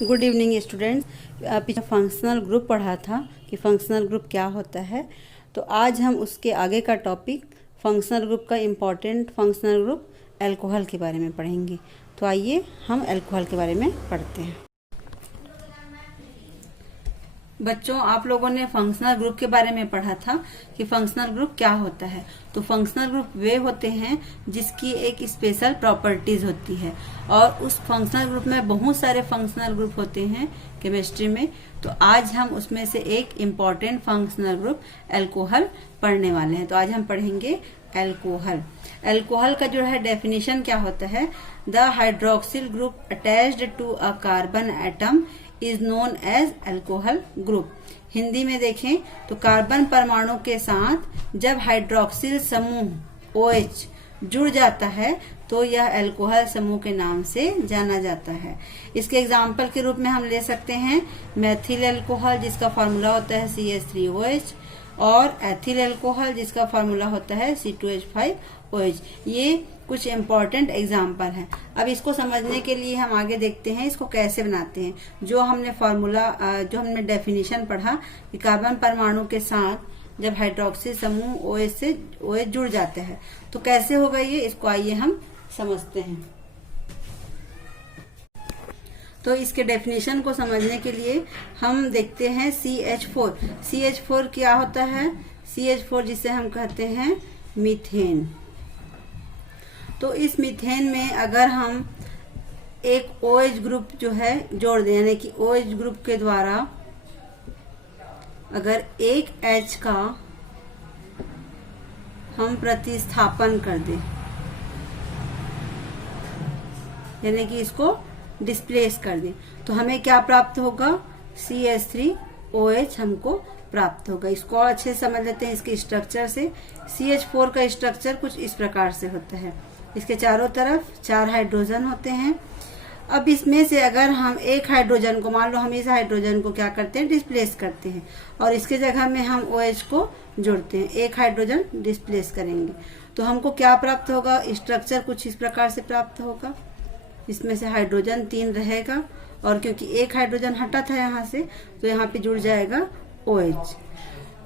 Good evening students. पीछे functional group पढ़ा था कि फंक्शनल ग्रुप क्या होता है, तो आज हम उसके आगे का टॉपिक फंक्शनल ग्रुप का इम्पॉर्टेंट फंक्शनल ग्रुप अल्कोहल के बारे में पढ़ेंगे। तो आइए हम अल्कोहल के बारे में पढ़ते हैं। बच्चों, आप लोगों ने फंक्शनल ग्रुप के बारे में पढ़ा था कि फंक्शनल ग्रुप क्या होता है। तो फंक्शनल ग्रुप वे होते हैं जिसकी एक स्पेशल प्रॉपर्टीज होती है, और उस फंक्शनल ग्रुप में बहुत सारे फंक्शनल ग्रुप होते हैं केमिस्ट्री में। तो आज हम उसमें से एक इम्पॉर्टेंट फंक्शनल ग्रुप अल्कोहल पढ़ने वाले हैं। तो आज हम पढ़ेंगे अल्कोहल। अल्कोहल का जो है डेफिनेशन क्या होता है, the hydroxyl group attached to a carbon atom is known as alcohol group. Hindi में देखें तो कार्बन परमाणु के साथ जब हाइड्रोक्सिल समूह OH जुड़ जाता है तो यह अल्कोहल समूह के नाम से जाना जाता है। इसके एग्जाम्पल के रूप में हम ले सकते हैं मेथिल अल्कोहल, जिसका फार्मूला होता है CH3OH, और एथिल अल्कोहल, जिसका फार्मूला होता है C2H5OH। ये कुछ इम्पॉर्टेंट एग्जाम्पल हैं। अब इसको समझने के लिए हम आगे देखते हैं इसको कैसे बनाते हैं। जो हमने डेफिनेशन पढ़ा कि कार्बन परमाणु के साथ जब हाइड्रोक्सिल समूह OH जुड़ जाते हैं तो कैसे होगा ये, इसको आइए हम समझते हैं। तो इसके डेफिनेशन को समझने के लिए हम देखते हैं CH4। CH4 क्या होता है? CH4 जिसे हम कहते हैं मीथेन। तो इस मीथेन में अगर हम एक OH ग्रुप जो है जोड़ दें, यानी कि OH ग्रुप के द्वारा अगर एक H का हम प्रतिस्थापन कर दें, यानी कि इसको डिस्प्लेस कर दें, तो हमें क्या प्राप्त होगा? CH3OH हमको प्राप्त होगा। इसको और अच्छे से समझ लेते हैं इसके स्ट्रक्चर से। CH4 का स्ट्रक्चर कुछ इस प्रकार से होता है। इसके चारों तरफ 4 हाइड्रोजन होते हैं। अब इसमें से अगर हम एक हाइड्रोजन को, मान लो हम इस हाइड्रोजन को क्या करते हैं, डिस्प्लेस करते हैं, और इसके जगह में हम OH को जोड़ते हैं, एक हाइड्रोजन डिस्प्लेस करेंगे, तो हमको क्या प्राप्त होगा? स्ट्रक्चर कुछ इस प्रकार से प्राप्त होगा। इसमें से हाइड्रोजन 3 रहेगा, और क्योंकि एक हाइड्रोजन हटा था यहाँ से, तो यहाँ पे जुड़ जाएगा OH।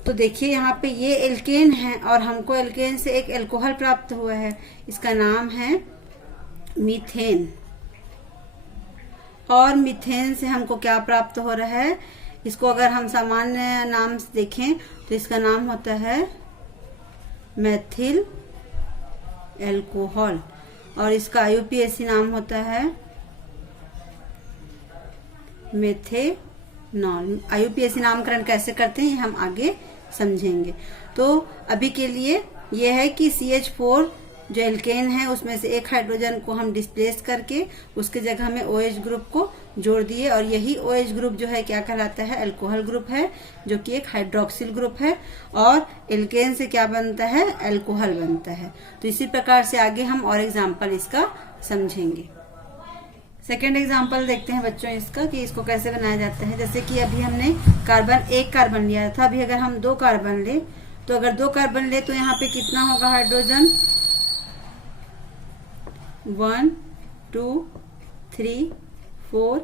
तो देखिए यहाँ पे ये एल्केन है, और हमको एल्केन से एक अल्कोहल प्राप्त हुआ है, इसका नाम है मीथेन। और मीथेन से हमको क्या प्राप्त हो रहा है? इसको अगर हम सामान्य नाम से देखें तो इसका नाम होता है मेथिल अल्कोहल, और इसका IUPAC नाम होता है मेथेनॉल। IUPAC नामकरण कैसे करते हैं हम आगे समझेंगे। तो अभी के लिए यह है कि CH4 जो एल्केन है उसमें से एक हाइड्रोजन को हम डिस्प्लेस करके उसके जगह में OH ग्रुप को जोड़ दिए, और यही OH ग्रुप जो है क्या कहलाता है? अल्कोहल ग्रुप है, जो कि एक हाइड्रोक्सिल ग्रुप है, और एल्केन से क्या बनता है? अल्कोहल बनता है। तो इसी प्रकार से आगे हम और एग्जाम्पल इसका समझेंगे। सेकेंड एग्जाम्पल देखते हैं बच्चों इसका कि इसको कैसे बनाया जाता है। जैसे कि अभी हमने एक कार्बन लिया था, अभी अगर हम 2 कार्बन ले, तो अगर 2 कार्बन ले तो यहाँ पे कितना होगा हाइड्रोजन? 1 2 3 4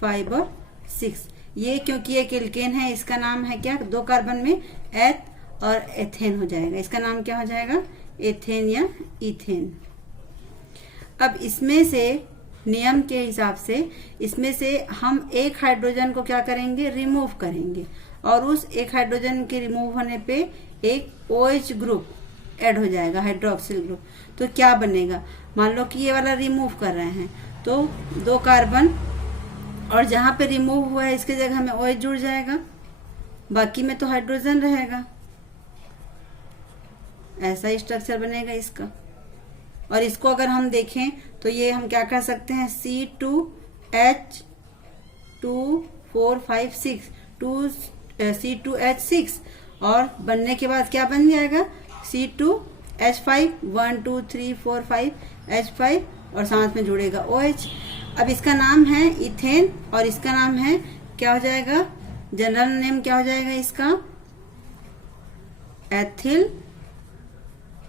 5 और 6। ये क्योंकि एक एल्केन है, इसका नाम है क्या? 2 कार्बन में एथ और एथेन हो जाएगा। इसका नाम क्या हो जाएगा? एथेन या इथेन। अब इसमें से नियम के हिसाब से इसमें से हम एक हाइड्रोजन को क्या करेंगे? रिमूव करेंगे, और उस एक हाइड्रोजन के रिमूव होने पे एक OH ग्रुप ऐड हो जाएगा, हाइड्रोक्सिल ग्रुप। तो क्या बनेगा? मान लो कि ये वाला रिमूव कर रहे हैं, तो 2 कार्बन, और जहां पे रिमूव हुआ है इसके जगह में OH जुड़ जाएगा, बाकी में तो हाइड्रोजन रहेगा। ऐसा स्ट्रक्चर बनेगा इसका। और इसको अगर हम देखें तो ये हम क्या कर सकते हैं? C2H6 और बनने के बाद क्या बन जाएगा? C2H5 1 2 3 4 5 H5, और साथ में जुड़ेगा OH। अब इसका नाम है इथेन, और इसका नाम है क्या हो जाएगा? जनरल नेम क्या हो जाएगा इसका? एथिल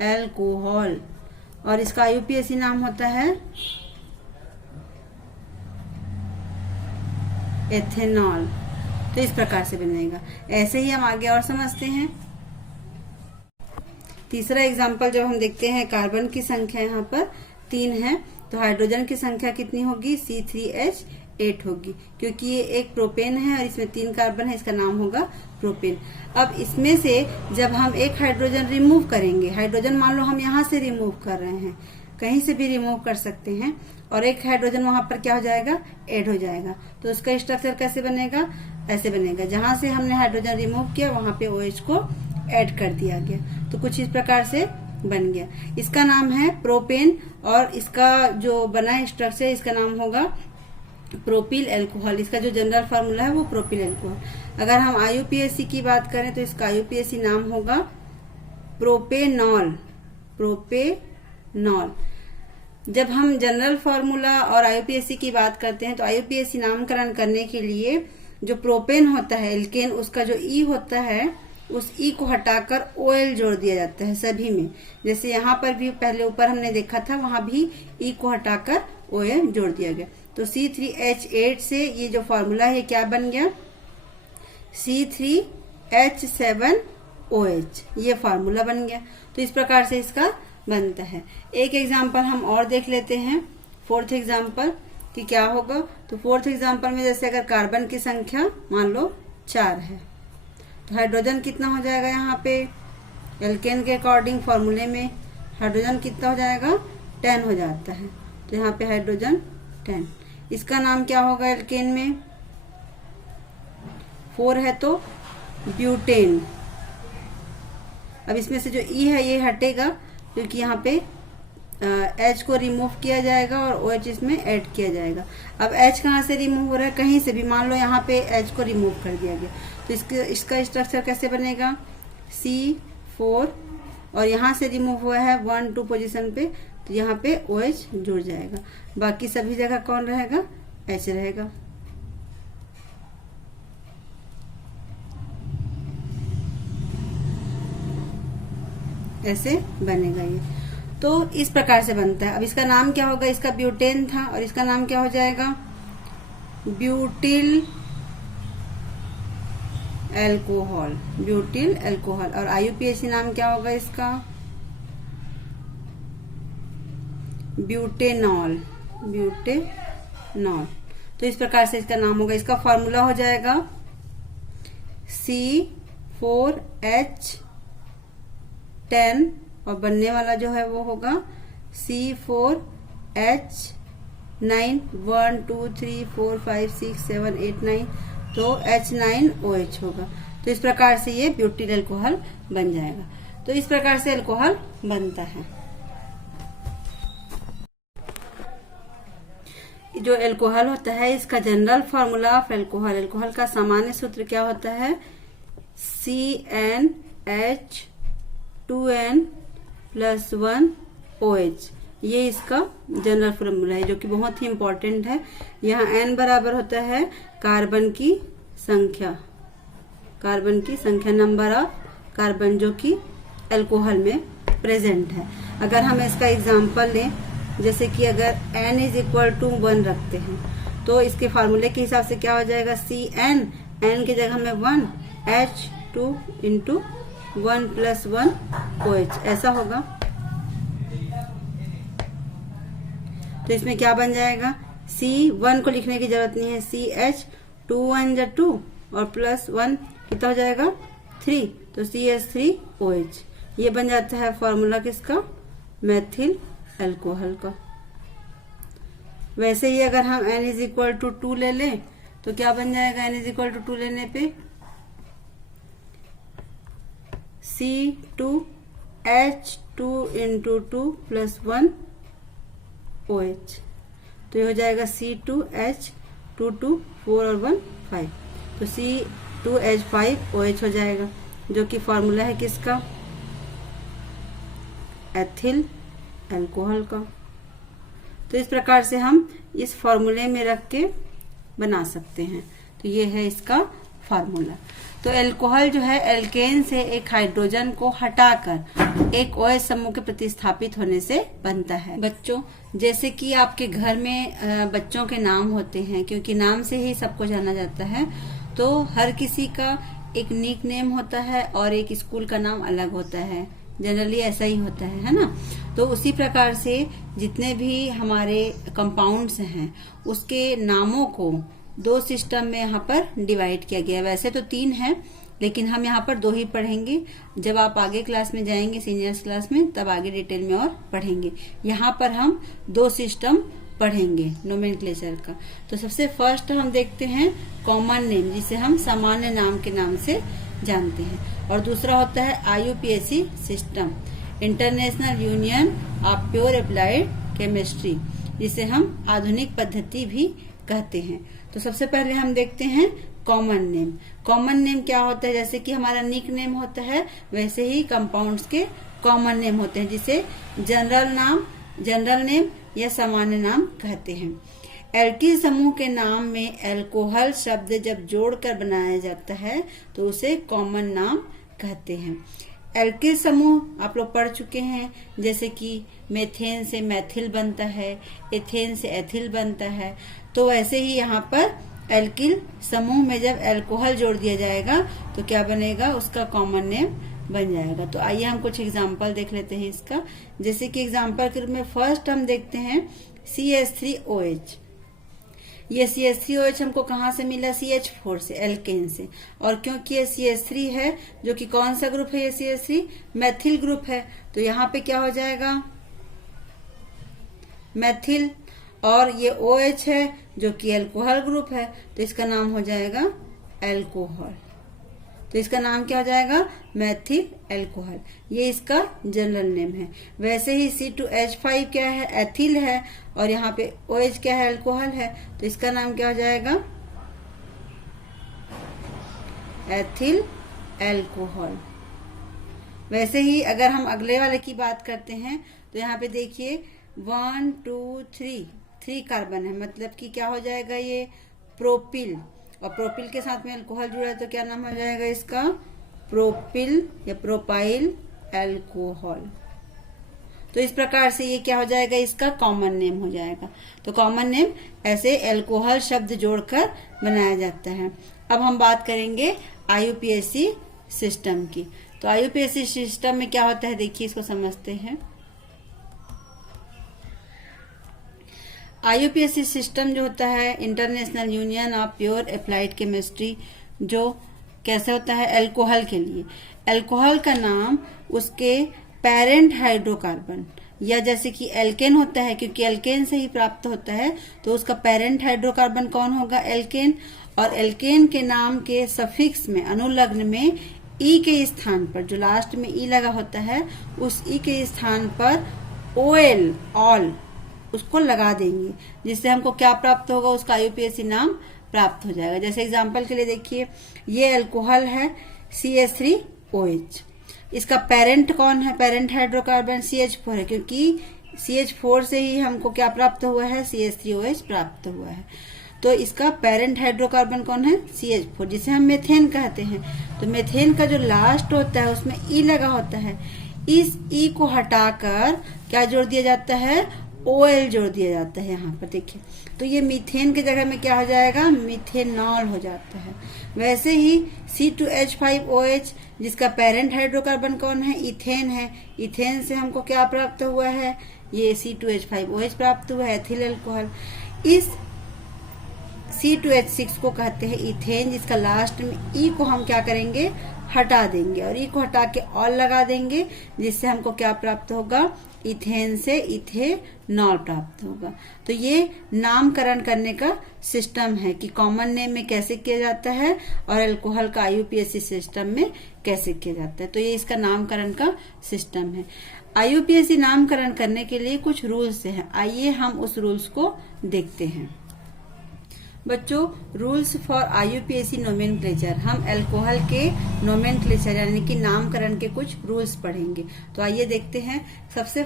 एल्कोहल, और इसका IUPAC नाम होता है एथेनॉल। तो इस प्रकार से बनेगा। ऐसे ही हम आगे और समझते हैं। तीसरा एग्जाम्पल जब हम देखते हैं, कार्बन की संख्या यहाँ पर 3 है, तो हाइड्रोजन की संख्या कितनी होगी? C3H8 होगी, क्योंकि ये एक प्रोपेन है और इसमें 3 कार्बन है, इसका नाम होगा प्रोपेन। अब इसमें से जब हम एक हाइड्रोजन रिमूव करेंगे, हाइड्रोजन मान लो हम यहाँ से रिमूव कर रहे हैं, कहीं से भी रिमूव कर सकते हैं, और एक हाइड्रोजन वहां पर क्या हो जाएगा? ऐड हो जाएगा। तो उसका स्ट्रक्चर कैसे बनेगा? ऐसे बनेगा, जहां से हमने हाइड्रोजन रिमूव किया वहां पे OH को ऐड कर दिया गया। तो कुछ इस प्रकार से बन गया। इसका नाम है प्रोपेन, और इसका जो बना स्ट्रक्चर इसका नाम होगा प्रोपिल एल्कोहल। इसका जो जनरल फार्मूला है वो प्रोपिल एल्कोहल। अगर हम IUPAC की बात करें तो इसका IUPAC नाम होगा प्रोपेनॉल। प्रोपेनॉल। जब हम जनरल फार्मूला और IUPAC की बात करते हैं तो IUPAC नामकरण करने के लिए जो प्रोपेन होता है एल्केन, उसका जो E होता है उस E को हटाकर OL जोड़ दिया जाता है सभी में। जैसे यहाँ पर भी पहले ऊपर हमने देखा था, वहां भी E को हटाकर OL जोड़ दिया गया। तो C3H8 से ये जो फॉर्मूला है क्या बन गया? C3H7OH, ये फार्मूला बन गया। तो इस प्रकार से इसका बनता है। एक एग्जाम्पल हम और देख लेते हैं, 4th एग्जाम्पल कि क्या होगा। तो 4th एग्जाम्पल में जैसे अगर कार्बन की संख्या मान लो 4 है, तो हाइड्रोजन कितना हो जाएगा? यहाँ पे एल्केन के अकॉर्डिंग फॉर्मूले में हाइड्रोजन कितना हो जाएगा? 10 हो जाता है। तो यहाँ पे हाइड्रोजन 10। इसका नाम क्या होगा एल्केन में? 4 है तो ब्यूटेन। अब इसमें से जो E है ये हटेगा, क्योंकि यहाँ पे H को रिमूव किया जाएगा और OH इसमें ऐड किया जाएगा। अब H कहाँ से रिमूव हो रहा है? कहीं से भी। मान लो यहाँ पे H को रिमूव कर दिया गया, तो इसका स्ट्रक्चर कैसे बनेगा? C4, और यहाँ से रिमूव हुआ है 1, 2 पोजीशन पे, तो यहाँ पे OH जुड़ जाएगा। बाकी सभी जगह कौन रहेगा? H रहेगा। ऐसे बनेगा ये। तो इस प्रकार से बनता है। अब इसका नाम क्या होगा? इसका ब्यूटेन था और इसका नाम क्या हो जाएगा? Butyl alcohol. Butyl alcohol. और IUPAC नाम क्या होगा इसका? ब्यूटेनॉल। ब्यूटेनॉल। तो इस प्रकार से इसका नाम होगा। इसका फॉर्मूला हो जाएगा C4H10, और बनने वाला जो है वो होगा C4H9, 1, 2, 3, 4, 5, 6, 7, 8, 9, तो H9OH होगा। तो इस प्रकार से ये ब्यूटिल एल्कोहल बन जाएगा। तो इस प्रकार से एल्कोहल बनता है। जो एल्कोहल होता है इसका general formula of alcohol, alcohol का सामान्य सूत्र क्या होता है? CnH2n+1OH। ये इसका जनरल फार्मूला है, जो कि बहुत ही इंपॉर्टेंट है। यहाँ n बराबर होता है कार्बन की संख्या, नंबर ऑफ कार्बन जो कि एल्कोहल में प्रेजेंट है। अगर हम इसका एग्जांपल लें, जैसे कि अगर n = 1 रखते हैं, तो इसके फार्मूले के हिसाब से क्या हो जाएगा? Cn, n की जगह में 1, H2 × 1+1OH, ऐसा होगा। तो इसमें क्या बन जाएगा? C1 को लिखने की जरूरत नहीं है, CH, 2 1 = 2 और +1 कितना हो जाएगा? 3, तो CH3OH। ये बन जाता है फॉर्मूला किसका? मेथिल एल्कोहल का। वैसे ही अगर हम n = 2 ले लें तो क्या बन जाएगा? n = 2 लेने पे C2H2 × 2+1OH, तो ये हो जाएगा C2H2, 2, 4 और 1, 5, तो C2H5OH हो जाएगा, जो कि फॉर्मूला है किसका? एथिल एल्कोहल का। तो इस प्रकार से हम इस फॉर्मूले में रख के बना सकते हैं। तो ये है इसका फार्मूला। तो एल्कोहल जो है एल्केन से एक हाइड्रोजन को हटाकर एक OH समूह के प्रतिस्थापित होने से बनता है। बच्चों, जैसे कि आपके घर में बच्चों के नाम होते हैं, क्योंकि नाम से ही सबको जाना जाता है, तो हर किसी का एक निक नेम होता है और एक स्कूल का नाम अलग होता है। जनरली ऐसा ही होता है ना। तो उसी प्रकार से जितने भी हमारे कंपाउंड्स हैं उसके नामों को 2 सिस्टम में यहाँ पर डिवाइड किया गया है। वैसे तो 3 है, लेकिन हम यहाँ पर 2 ही पढ़ेंगे। जब आप आगे क्लास में जाएंगे, सीनियर्स क्लास में, तब आगे डिटेल में और पढ़ेंगे। यहाँ पर हम 2 सिस्टम पढ़ेंगे नोमेनक्लेचर का। तो सबसे फर्स्ट हम देखते हैं कॉमन नेम, जिसे हम सामान्य नाम के नाम से जानते हैं, और दूसरा होता है IUPAC system, international union of pure applied chemistry, जिसे हम आधुनिक पद्धति भी कहते हैं। तो सबसे पहले हम देखते हैं कॉमन नेम। कॉमन नेम क्या होता है? जैसे कि हमारा निक नेम होता है, वैसे ही कंपाउंड्स के कॉमन नेम होते हैं, जिसे जनरल नेम या सामान्य नाम कहते हैं। एल्किल समूह के नाम में एल्कोहल शब्द जब जोड़कर बनाया जाता है तो उसे कॉमन नाम कहते हैं। एल्किल समूह आप लोग पढ़ चुके हैं, जैसे कि मेथेन से मैथिल बनता है, एथेन से एथिल बनता है। तो वैसे ही यहाँ पर एल्किल समूह में जब एल्कोहल जोड़ दिया जाएगा तो क्या बनेगा? उसका कॉमन नेम बन जाएगा। तो आइए हम कुछ एग्जाम्पल देख लेते हैं इसका। जैसे कि एग्जाम्पल के रूप में फर्स्ट हम देखते हैं CH3OH। ये CH3OH हमको कहाँ से मिला? CH4 से, एल्केन से। और क्योंकि ये CH3 है, जो कि कौन सा ग्रुप है? ये CH3 मैथिल ग्रुप है। तो यहाँ पे क्या हो जाएगा? मैथिल। और ये OH है जो कि एल्कोहल ग्रुप है, तो इसका नाम हो जाएगा एल्कोहल। तो इसका नाम क्या हो जाएगा? मैथिल एल्कोहल। ये इसका जनरल नेम है। वैसे ही C2H5 क्या है? एथिल है। और यहाँ पे OH क्या है? एल्कोहल है। तो इसका नाम क्या हो जाएगा? Ethyl alcohol. वैसे ही अगर हम अगले वाले की बात करते हैं तो यहाँ पे देखिए 1 2 3 कार्बन है, मतलब कि क्या हो जाएगा? ये प्रोपिल। और प्रोपिल के साथ में अल्कोहल जुड़ा है तो क्या नाम हो जाएगा इसका? प्रोपिल या प्रोपाइल अल्कोहल। तो इस प्रकार से ये क्या हो जाएगा? इसका कॉमन नेम हो जाएगा। तो कॉमन नेम ऐसे अल्कोहल शब्द जोड़कर बनाया जाता है। अब हम बात करेंगे IUPAC सिस्टम की। तो IUPAC सिस्टम में क्या होता है, देखिए इसको समझते हैं। IUPAC सिस्टम जो होता है international union of pure applied chemistry, जो कैसे होता है? एल्कोहल के लिए। एल्कोहल का नाम उसके पेरेंट हाइड्रोकार्बन, या जैसे कि एल्केन होता है, क्योंकि एल्केन से ही प्राप्त होता है, तो उसका पेरेंट हाइड्रोकार्बन कौन होगा? एल्केन। और एल्केन के नाम के सफिक्स में, अनुलग्न में ई के स्थान पर, जो लास्ट में ई लगा होता है, उस ई के स्थान पर OL ऑल उसको लगा देंगे, जिससे हमको क्या प्राप्त होगा? उसका IUPAC नाम प्राप्त हो जाएगा। जैसे एग्जांपल के लिए देखिए, ये अल्कोहल है CH3OH। इसका पेरेंट कौन है? पेरेंट हाइड्रोकार्बन CH4 है, क्योंकि CH4 से ही हमको क्या प्राप्त हुआ है? CH3OH प्राप्त हुआ है। तो इसका पेरेंट हाइड्रोकार्बन कौन है? CH4, जिसे हम मेथेन कहते हैं। तो मेथेन का जो लास्ट होता है उसमें ई लगा होता है। इस ई को हटाकर क्या जोड़ दिया जाता है? OL जोड़ दिया जाता है यहाँ पर, देखिए। तो ये मीथेन की जगह में क्या हो जाएगा? मिथेनॉल हो जाता है। वैसे ही C2H5OH, जिसका पेरेंट हाइड्रोकार्बन कौन है? इथेन है। इथेन से हमको क्या प्राप्त हुआ है? ये C2H5OH प्राप्त हुआ है, एथिल अल्कोहल। इस C2H6 को कहते हैं इथेन, जिसका लास्ट में ई को हम क्या करेंगे? हटा देंगे, और ई को हटा के ऑल लगा देंगे, जिससे हमको क्या प्राप्त होगा? इथेन से इथेनॉल प्राप्त होगा। तो ये नामकरण करने का सिस्टम है कि कॉमन नेम में कैसे किया जाता है और अल्कोहल का IUPAC सिस्टम में कैसे किया जाता है। तो ये इसका नामकरण का सिस्टम है। IUPAC नामकरण करने के लिए कुछ रूल्स हैं। आइए हम उस रूल्स को देखते हैं। बच्चों, रूल्स फॉर IUPAC नोमेनक्लेचर, हम अल्कोहल के नोमेनक्लेचर यानी कि नामकरण के कुछ रूल्स पढ़ेंगे। तो आइए देखते हैं। सबसे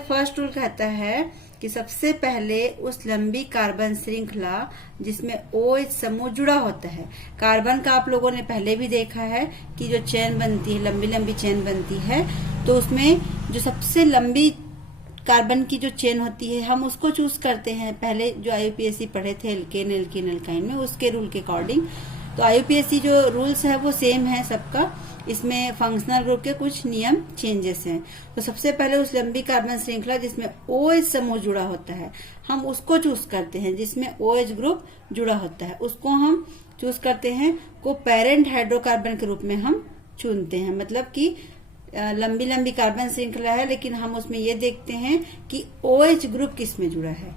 फर्स्ट रूल कहता है कि सबसे पहले उस लंबी कार्बन श्रृंखला जिसमें OH समूह जुड़ा होता है। कार्बन का आप लोगों ने पहले भी देखा है कि जो चेन बनती है, लंबी लंबी चेन बनती है, तो उसमें जो सबसे लंबी कार्बन की जो चेन होती है हम उसको चूज करते हैं। पहले जो IUPAC पढ़े थे एल्केन एल्कीन एल्काइन में, उसके रूल के अकॉर्डिंग। तो IUPAC जो रूल्स है वो सेम है सबका, इसमें फंक्शनल ग्रुप के कुछ नियम चेंजेस हैं। तो सबसे पहले उस लंबी कार्बन श्रृंखला जिसमें OH समूह जुड़ा होता है हम उसको चूज करते हैं, जिसमें OH ग्रुप जुड़ा होता है उसको हम चूज करते हैं, को पेरेंट हाइड्रोकार्बन के रूप में हम चुनते हैं। मतलब कि लंबी लंबी कार्बन श्रृंखला है लेकिन हम उसमें ये देखते हैं कि OH ग्रुप किस में जुड़ा है।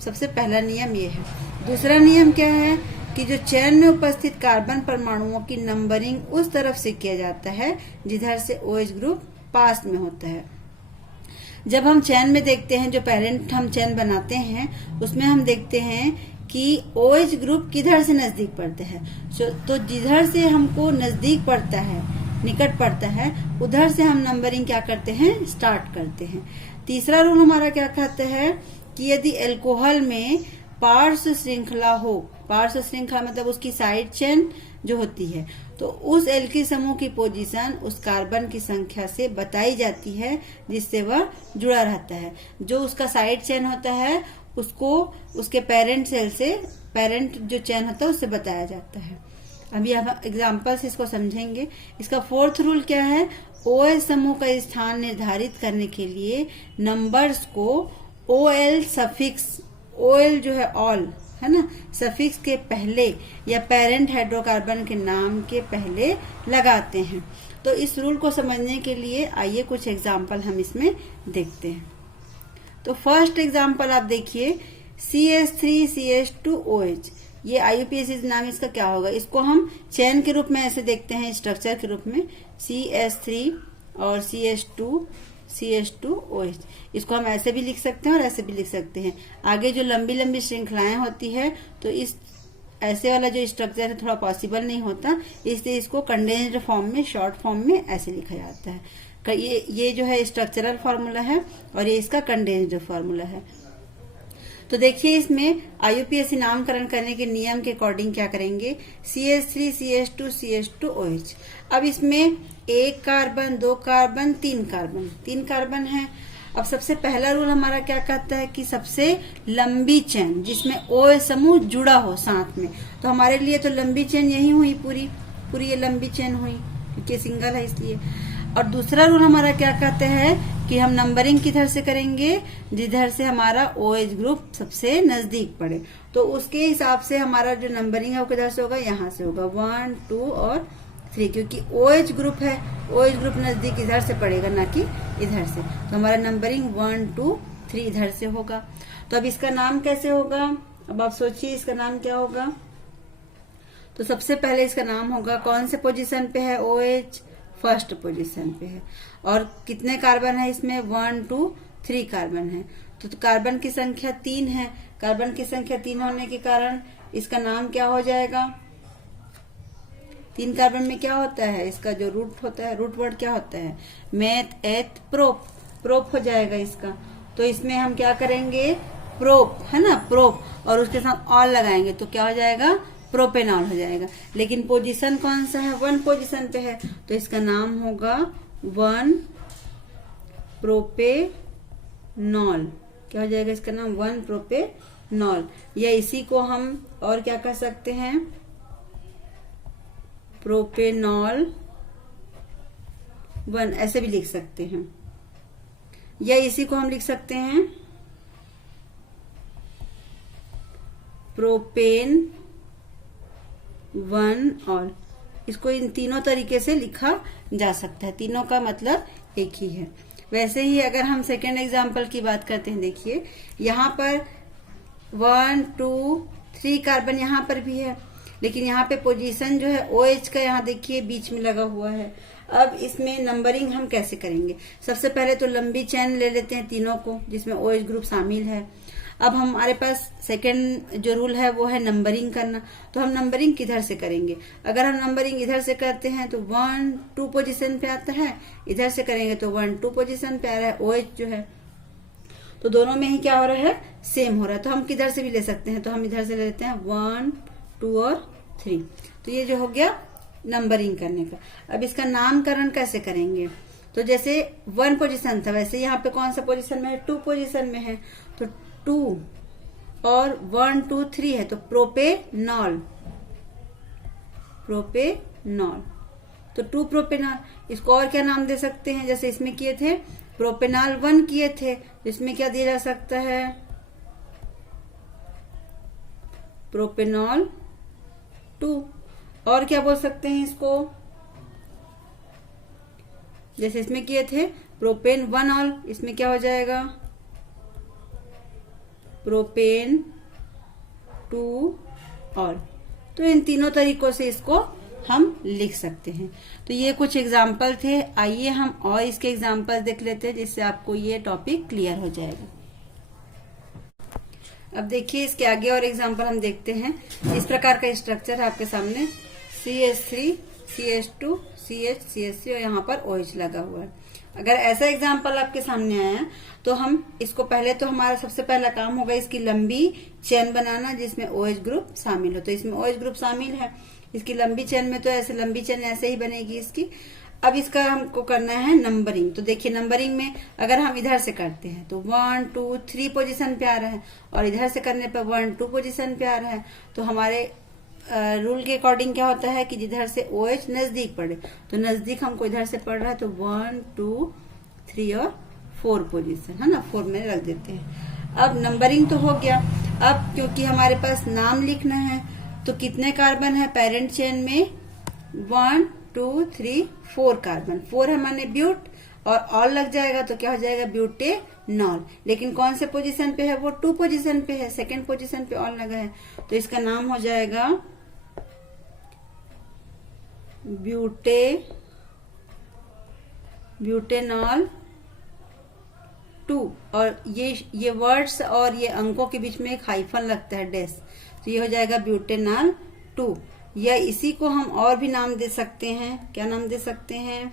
सबसे पहला नियम ये है। दूसरा नियम क्या है कि जो चेन में उपस्थित कार्बन परमाणुओं की नंबरिंग उस तरफ से किया जाता है जिधर से OH ग्रुप पास में होता है। जब हम चेन में देखते हैं, जो पेरेंट हम चेन बनाते हैं उसमें हम देखते हैं कि OH ग्रुप किधर से नजदीक पड़ता है। तो जिधर से हमको नजदीक पड़ता है, निकट पड़ता है, उधर से हम नंबरिंग क्या करते हैं, स्टार्ट करते हैं। तीसरा रूल हमारा क्या कहता है कि यदि अल्कोहल में पार्श्व श्रृंखला हो, पार्श्व श्रृंखला मतलब उसकी साइड चेन जो होती है, तो उस एल्किल समूह की पोजीशन उस कार्बन की संख्या से बताई जाती है जिससे वह जुड़ा रहता है। जो उसका साइड चेन होता है उसको उसके पेरेंट सेल से, पेरेंट जो चेन होता है उससे बताया जाता है। अभी हम एग्जाम्पल से इसको समझेंगे। इसका फोर्थ रूल क्या है, OH समूह का स्थान निर्धारित करने के लिए नंबर्स को OL सफिक्स, OL जो है ऑल है ना, सफिक्स के पहले या पेरेंट हाइड्रोकार्बन के नाम के पहले लगाते हैं। तो इस रूल को समझने के लिए आइए कुछ एग्जाम्पल हम इसमें देखते हैं। तो फर्स्ट एग्जाम्पल आप देखिए, CH3CH2OH, ये IUPAC नाम इसका क्या होगा, इसको हम चेन के रूप में ऐसे देखते हैं, स्ट्रक्चर के रूप में CH3 और CH2OH। इसको हम ऐसे भी लिख सकते हैं और ऐसे भी लिख सकते हैं। आगे जो लंबी लंबी श्रृंखलाएं होती है तो इस ऐसे वाला जो स्ट्रक्चर है थोड़ा पॉसिबल नहीं होता, इसलिए इसको कंडेंस्ड फॉर्म में, शॉर्ट फॉर्म में ऐसे लिखा जाता है। ये जो है स्ट्रक्चरल फॉर्मूला है और ये इसका कंडेंस्ड फॉर्मूला है। तो देखिए इसमें IUPAC नामकरण करने के नियम के अकॉर्डिंग क्या करेंगे, CH3 CH2 CH2OH। अब इसमें 1 कार्बन, 2 कार्बन, 3 कार्बन, 3 कार्बन है। अब सबसे पहला रूल हमारा क्या कहता है कि सबसे लंबी चेन जिसमें OH समूह जुड़ा हो साथ में, तो हमारे लिए तो लंबी चेन यही हुई, पूरी पूरी ये लंबी चेन हुई क्योंकि सिंगल है इसलिए। और दूसरा रूल हमारा क्या कहते हैं कि हम नंबरिंग किधर से करेंगे, जिधर से हमारा OH ग्रुप सबसे नजदीक पड़े। तो उसके हिसाब से हमारा जो नंबरिंग है वो किधर से होगा, यहाँ से होगा 1, 2 और 3, क्योंकि OH ग्रुप है, OH ग्रुप नजदीक इधर से पड़ेगा ना कि इधर से। तो हमारा नंबरिंग 1, 2, 3 इधर से होगा। तो अब इसका नाम कैसे होगा, अब आप सोचिए इसका नाम क्या होगा। तो सबसे पहले इसका नाम होगा, कौन से पोजीशन पे है OH, फर्स्ट पोजीशन पे है। और कितने कार्बन है इसमें, 1, 2, 3 कार्बन है। तो कार्बन की संख्या 3 है। कार्बन की संख्या 3 होने के कारण इसका नाम क्या हो जाएगा, 3 कार्बन में क्या होता है, इसका जो रूट होता है, रूट वर्ड क्या होता है, मेथ, एथ, प्रोप, प्रोप हो जाएगा इसका। तो इसमें हम क्या करेंगे, प्रोप है ना, प्रोप, और उसके साथ ऑल लगाएंगे तो क्या हो जाएगा, प्रोपेनॉल हो जाएगा। लेकिन पोजीशन कौन सा है, 1 पोजीशन पे है, तो इसका नाम होगा 1 प्रोपेनॉल। क्या हो जाएगा इसका नाम, 1 प्रोपेनॉल। या इसी को हम और क्या कर सकते हैं, प्रोपेनॉल 1 ऐसे भी लिख सकते हैं। या इसी को हम लिख सकते हैं प्रोपेन 1 ऑल। इसको इन तीनों तरीके से लिखा जा सकता है, तीनों का मतलब एक ही है। वैसे ही अगर हम सेकेंड एग्जाम्पल की बात करते हैं, देखिए यहाँ पर 1, 2, 3 कार्बन यहाँ पर भी है, लेकिन यहाँ पे पोजीशन जो है OH का यहाँ देखिए बीच में लगा हुआ है। अब इसमें नंबरिंग हम कैसे करेंगे, सबसे पहले तो लंबी चेन ले लेते हैं तीनों को जिसमें OH ग्रुप शामिल है। अब हमारे पास सेकेंड जो रूल है वो है नंबरिंग करना। तो हम नंबरिंग किधर से करेंगे, अगर हम नंबरिंग इधर से करते हैं तो 1, 2 पोजीशन पे आता है, इधर से करेंगे तो 1, 2 पोजीशन पे आ रहा है OH जो है। तो दोनों में ही क्या हो रहा है, सेम हो रहा है। तो हम किधर से भी ले सकते हैं, तो हम इधर से ले लेते हैं 1 2 और 3। तो ये जो हो गया नंबरिंग करने का। अब इसका नामकरण कैसे करेंगे, तो जैसे 1 पोजीशन था वैसे यहाँ पे कौन सा पोजीशन में है, 2 पोजीशन में है। तो 2 और 1 2 3 है तो प्रोपेनॉल, प्रोपेनॉल। तो 2 प्रोपेनॉल। इसको और क्या नाम दे सकते हैं, जैसे इसमें किए थे प्रोपेनॉल 1 किए थे, इसमें क्या दिया जा सकता है, प्रोपेनॉल 2। और क्या बोल सकते हैं इसको, जैसे इसमें किए थे प्रोपेन 1 ऑल, इसमें क्या हो जाएगा, प्रोपेन 2 ऑल। तो इन तीनों तरीकों से इसको हम लिख सकते हैं। तो ये कुछ एग्जाम्पल थे। आइए हम और इसके एग्जाम्पल देख लेते हैं जिससे आपको ये टॉपिक क्लियर हो जाएगा। अब देखिए इसके आगे और एग्जाम्पल हम देखते हैं। इस प्रकार का स्ट्रक्चर है आपके सामने, CH3 CH2 CH CH3 और यहाँ पर OH लगा हुआ है। अगर ऐसा एग्जाम्पल आपके सामने आया तो हम इसको पहले तो हमारा सबसे पहला काम होगा इसकी लंबी चेन बनाना जिसमें OH ग्रुप शामिल हो। तो इसमें OH ग्रुप शामिल है, इसकी लंबी चेन में, तो ऐसे लंबी चेन ऐसे ही बनेगी इसकी। अब इसका हमको करना है नंबरिंग। तो देखिए नंबरिंग में अगर हम इधर से करते हैं तो 1 2 3 पोजीशन पे आ रहा है और इधर से करने पर 1 2 पोजीशन पे आ रहा है। तो हमारे रूल के अकॉर्डिंग क्या होता है कि जिधर से OH नजदीक पड़े, तो नजदीक हमको इधर से पड़ रहा है तो 1 2 3 और 4 पोजीशन है ना, 4 में रख देते हैं। अब नंबरिंग तो हो गया। अब क्योंकि हमारे पास नाम लिखना है तो कितने कार्बन है पेरेंट चेन में, 1 2 3 4 कार्बन। 4 है माने ब्यूट और ऑल लग जाएगा तो क्या हो जाएगा, ब्यूटेनॉल। लेकिन कौन से पोजीशन पे है, वो 2 पोजीशन पे है, सेकेंड पोजीशन पे ऑल लगा है। तो इसका नाम हो जाएगा ब्यूटेनॉल 2। और ये वर्ड्स और ये अंकों के बीच में एक हाइफन लगता है, डैश, तो ये हो जाएगा ब्यूटेनॉल 2। या इसी को हम और भी नाम दे सकते हैं, क्या नाम दे सकते हैं,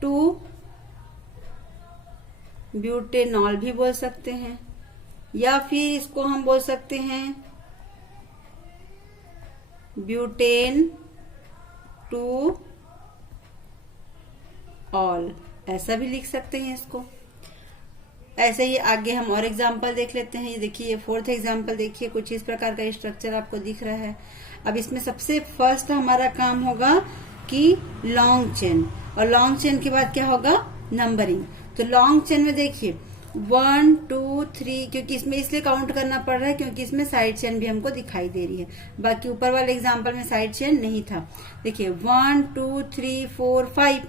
2 ब्यूटेनॉल भी बोल सकते हैं, या फिर इसको हम बोल सकते हैं ब्यूटेन 2 ऑल, ऐसा भी लिख सकते हैं इसको। ऐसे ही आगे हम और एग्जाम्पल देख लेते हैं। ये देखिए ये 4th एग्जाम्पल देखिए, कुछ इस प्रकार का स्ट्रक्चर आपको दिख रहा है। अब इसमें सबसे फर्स्ट हमारा काम होगा कि लॉन्ग चेन, और लॉन्ग चेन के बाद क्या होगा, नंबरिंग। तो लॉन्ग चेन में देखिए 1 2 3, क्योंकि इसमें इसलिए काउंट करना पड़ रहा है क्योंकि इसमें साइड चेन भी हमको दिखाई दे रही है, बाकी ऊपर वाले एग्जाम्पल में साइड चेन नहीं था। देखिए 1 2 3 4 5,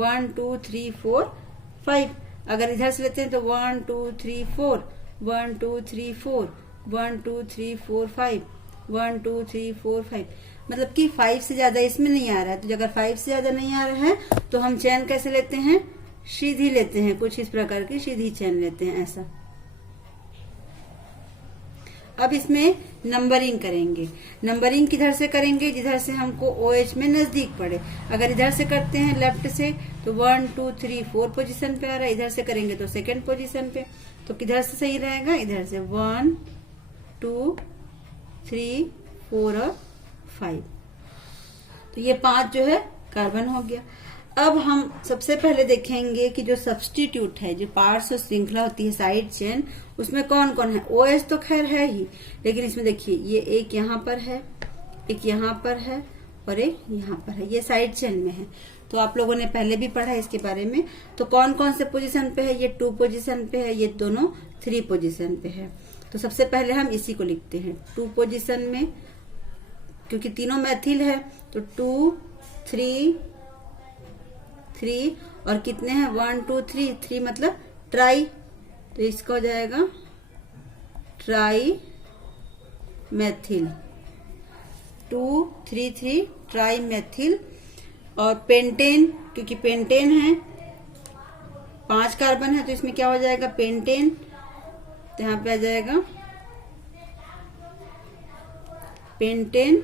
1 2 3 4 5। अगर इधर से लेते हैं तो 1 2 3 4, 1 2 3 4, 1 2 3 4 5, 1 2 3 4 5, मतलब कि 5 से ज्यादा इसमें नहीं आ रहा है। तो अगर 5 से ज्यादा नहीं आ रहा है तो हम चेन कैसे लेते हैं, सीधी लेते हैं, कुछ इस प्रकार की सीधी चेन लेते हैं ऐसा। अब इसमें नंबरिंग करेंगे। नंबरिंग किधर से करेंगे, जिधर से हमको OH में नजदीक पड़े। अगर इधर से करते हैं लेफ्ट से तो 1 2 3 4 पोजीशन पे आ रहा है, इधर से करेंगे तो सेकंड पोजीशन पे। तो किधर से सही रहेगा, इधर से 1 2 3 4 और 5। तो ये 5 जो है कार्बन हो गया। अब हम सबसे पहले देखेंगे कि जो सब्स्टिट्यूट है, जो पार्श्व श्रृंखला होती है साइड चेन, उसमें कौन कौन है। OH तो खैर है ही, लेकिन इसमें देखिए ये एक यहाँ पर है, एक यहाँ पर है और एक यहाँ पर है, ये साइड चेन में है। तो आप लोगों ने पहले भी पढ़ा है इसके बारे में। तो कौन कौन से पोजीशन पे है, ये 2 पोजीशन पे है, ये दोनों 3 पोजीशन पे है। तो सबसे पहले हम इसी को लिखते हैं 2 पोजीशन में, क्योंकि तीनों मैथिल है। तो 2 3 3 और कितने हैं, 1 2 3, 3 मतलब ट्राई, तो इसका हो जाएगा ट्राई मैथिल, 2 3 3 ट्राई मैथिल। और पेंटेन, क्योंकि पेंटेन है 5 कार्बन है तो इसमें क्या हो जाएगा, पेंटेन, तो यहाँ पे आ जाएगा पेंटेन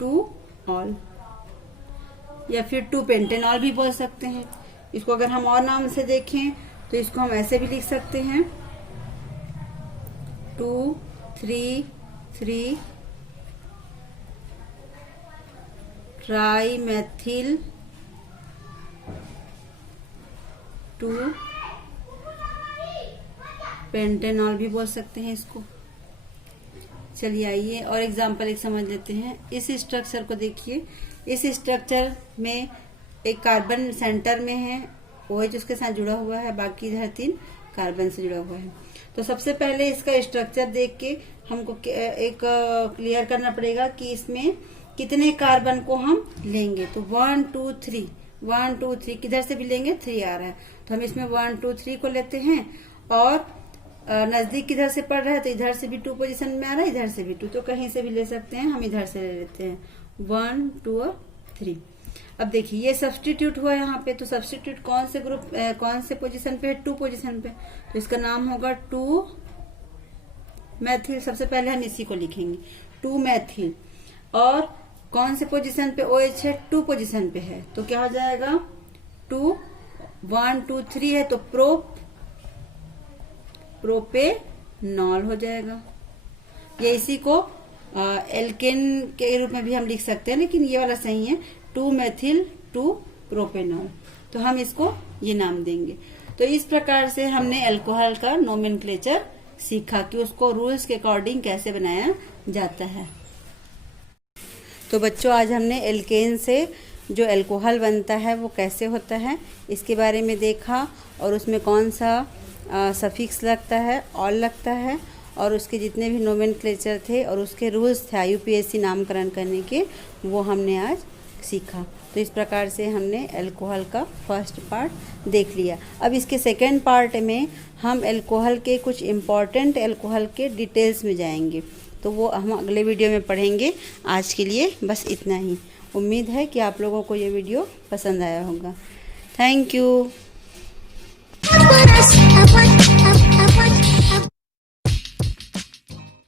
2 ऑल, या फिर 2 पेंटेनॉल भी बोल सकते हैं। इसको अगर हम और नाम से देखें तो इसको हम ऐसे भी लिख सकते हैं 2,3,3 ट्राईमेथिल 2 पेंटेनॉल भी बोल सकते हैं इसको। चलिए आइए और एग्जाम्पल एक समझ लेते हैं। इस स्ट्रक्चर को देखिए, इस स्ट्रक्चर में एक कार्बन सेंटर में है, OH उसके साथ जुड़ा हुआ है, बाकी इधर 3 कार्बन से जुड़ा हुआ है। तो सबसे पहले इसका स्ट्रक्चर देख के हमको एक क्लियर करना पड़ेगा कि इसमें कितने कार्बन को हम लेंगे। तो 1 2 3 1 2 3 किधर से भी लेंगे 3 आ रहा है, तो हम इसमें 1 2 3 को लेते हैं। और नजदीक किधर से पड़ रहा है, तो इधर से भी 2 पोजीशन में आ रहा है, इधर से भी 2, तो कहीं से भी ले सकते हैं, हम इधर से ले लेते हैं 1 2 और 3। अब देखिए ये सब्स्टिट्यूट हुआ यहाँ पे, तो सब्स्टिट्यूट कौन से ग्रुप कौन से पोजीशन पे है, 2 पोजीशन पे, तो इसका नाम होगा 2 मैथिल। सबसे पहले हम इसी को लिखेंगे 2 मैथिल। और कौन से पोजीशन पे OH है, 2 पोजीशन पे है, तो क्या हो जाएगा 2 1 2 3 है, तो प्रोपेनॉल हो जाएगा। ये इसी को एल्केन के रूप में भी हम लिख सकते हैं, लेकिन ये वाला सही है 2 मैथिल 2 प्रोपेनॉल, तो हम इसको ये नाम देंगे। तो इस प्रकार से हमने अल्कोहल का नोमेनक्लेचर सीखा कि उसको रूल्स के अकॉर्डिंग कैसे बनाया जाता है। तो बच्चों आज हमने एल्केन से जो अल्कोहल बनता है वो कैसे होता है इसके बारे में देखा, और उसमें कौन सा सफिक्स लगता है, ऑल लगता है, और उसके जितने भी नोमेनक्लेचर थे और उसके रूल्स थे IUPAC नामकरण करने के, वो हमने आज सीखा। तो इस प्रकार से हमने अल्कोहल का फर्स्ट पार्ट देख लिया। अब इसके सेकेंड पार्ट में हम अल्कोहल के कुछ इम्पॉर्टेंट अल्कोहल के डिटेल्स में जाएंगे, तो वो हम अगले वीडियो में पढ़ेंगे। आज के लिए बस इतना ही। उम्मीद है कि आप लोगों को ये वीडियो पसंद आया होगा। Thank you.